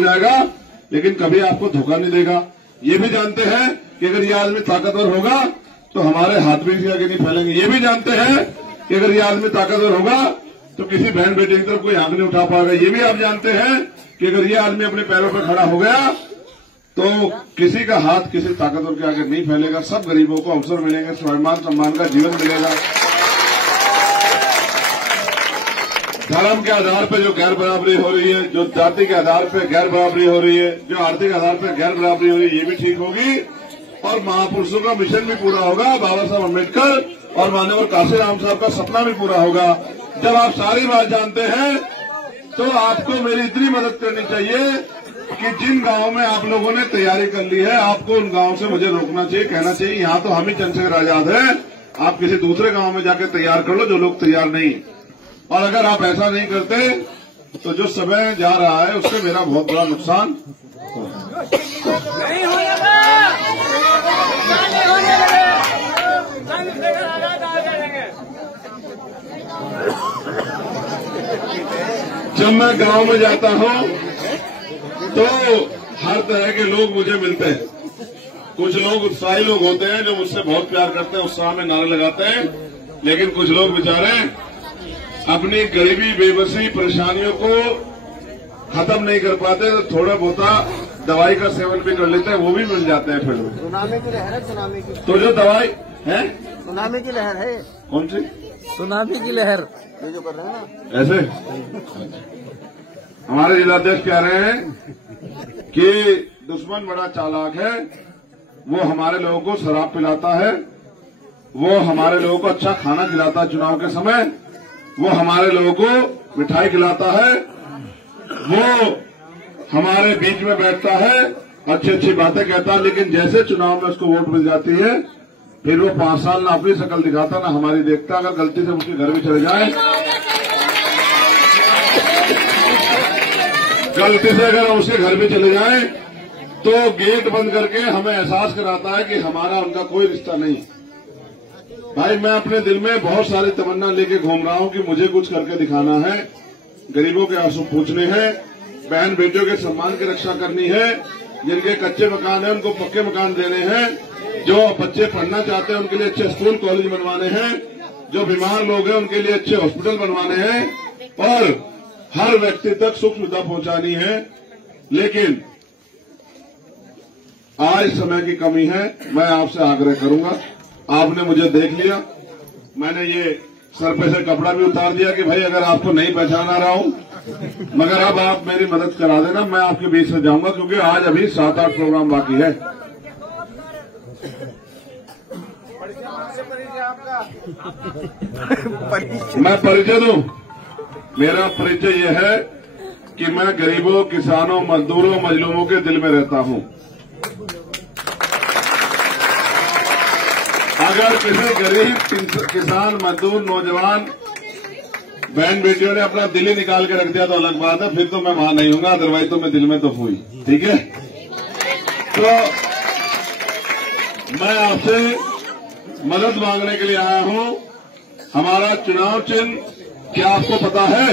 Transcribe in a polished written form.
मिल जाएगा, लेकिन कभी आपको धोखा नहीं देगा। ये भी जानते हैं कि अगर ये आदमी ताकतवर होगा तो हमारे हाथ भी इसके आगे नहीं फैलेंगे। ये भी जानते हैं कि अगर ये आदमी ताकतवर होगा तो किसी बहन बेटी की तरफ कोई आंख नहीं उठा पाएगा। ये भी आप जानते हैं कि अगर ये आदमी अपने पैरों पर खड़ा हो गया तो किसी का हाथ किसी ताकतवर के आगे नहीं फैलेगा। सब गरीबों को अवसर मिलेंगे, स्वाभिमान सम्मान का जीवन मिलेगा। धर्म के आधार पर जो गैर बराबरी हो रही है, जो जाति के आधार पर गैर बराबरी हो रही है, जो आर्थिक आधार पर गैर बराबरी हो रही है, ये भी ठीक होगी और महापुरुषों का मिशन भी पूरा होगा। बाबा साहब अम्बेडकर और माननीय काशीराम साहब का सपना भी पूरा होगा। जब आप सारी बात जानते हैं तो आपको मेरी इतनी मदद करनी चाहिए कि जिन गांवों में आप लोगों ने तैयारी कर ली है, आपको उन गांवों से मुझे रोकना चाहिए, कहना चाहिए यहाँ तो हम ही चंद्रशेखर आजाद हैं, आप किसी दूसरे गांव में जाकर तैयार कर लो जो लोग तैयार नहीं। और अगर आप ऐसा नहीं करते तो जो समय जा रहा है उससे मेरा बहुत बड़ा नुकसान नहीं होगा। जब मैं गांव में जाता हूं तो हर तरह के लोग मुझे मिलते हैं। कुछ लोग उत्साही लोग होते हैं जो मुझसे बहुत प्यार करते हैं, उत्साह में नारे लगाते हैं, लेकिन कुछ लोग बेचारे अपनी गरीबी बेबसी परेशानियों को खत्म नहीं कर पाते तो थोड़ा बहुत दवाई का सेवन भी कर लेते हैं, वो भी मिल जाते हैं। फिर सुनामी की लहर है, सुनामी की। तो जो दवाई है, सुनामी की लहर है। कौन सी सुनामी की लहर? ये जो कर रहे हैं ना ऐसे। हमारे जिलाध्यक्ष कह रहे हैं कि दुश्मन बड़ा चालाक है, वो हमारे लोगों को शराब पिलाता है, वो हमारे लोगों को अच्छा खाना खिलाता है चुनाव के समय, वो हमारे लोगों को मिठाई खिलाता है, वो हमारे बीच में बैठता है, अच्छी अच्छी बातें कहता है, लेकिन जैसे चुनाव में उसको वोट मिल जाती है फिर वो 5 साल ना अपनी शक्ल दिखाता ना हमारी देखता। अगर गलती से उसके घर भी चले जाए, गलती से अगर उसके घर भी चले जाए तो गेट बंद करके हमें एहसास कराता है कि हमारा उनका कोई रिश्ता नहीं। भाई मैं अपने दिल में बहुत सारी तमन्ना लेके घूम रहा हूं कि मुझे कुछ करके दिखाना है, गरीबों के आंसू पूछने हैं, बहन बेटियों के सम्मान की रक्षा करनी है, जिनके कच्चे मकान हैं उनको पक्के मकान देने हैं, जो बच्चे पढ़ना चाहते हैं उनके लिए अच्छे स्कूल कॉलेज बनवाने हैं, जो बीमार लोग हैं उनके लिए अच्छे हॉस्पिटल बनवाने हैं और हर व्यक्ति तक सुख सुविधा पहुंचानी है। लेकिन आज समय की कमी है। मैं आपसे आग्रह करूंगा, आपने मुझे देख लिया, मैंने ये सर पे से कपड़ा भी उतार दिया कि भाई अगर आपको नहीं पहचाना रहा हूं, मगर अब आप मेरी मदद करा देना, मैं आपके बीच से जाऊंगा, क्योंकि आज अभी 7-8 प्रोग्राम बाकी है। मैं परिचय दूं, मेरा परिचय यह है कि मैं गरीबों, किसानों, मजदूरों, मजलूमों के दिल में रहता हूं। अगर किसी गरीब किसान, मजदूर, नौजवान, बहन बेटियों ने अपना दिल ही निकाल के रख दिया तो अलग बात है, फिर तो मैं वहां नहीं हूंगा, अदरवाइज तो मैं दिल में तो हुई। ठीक है, तो मैं आपसे मदद मांगने के लिए आया हूं। हमारा चुनाव चिन्ह क्या आपको पता है?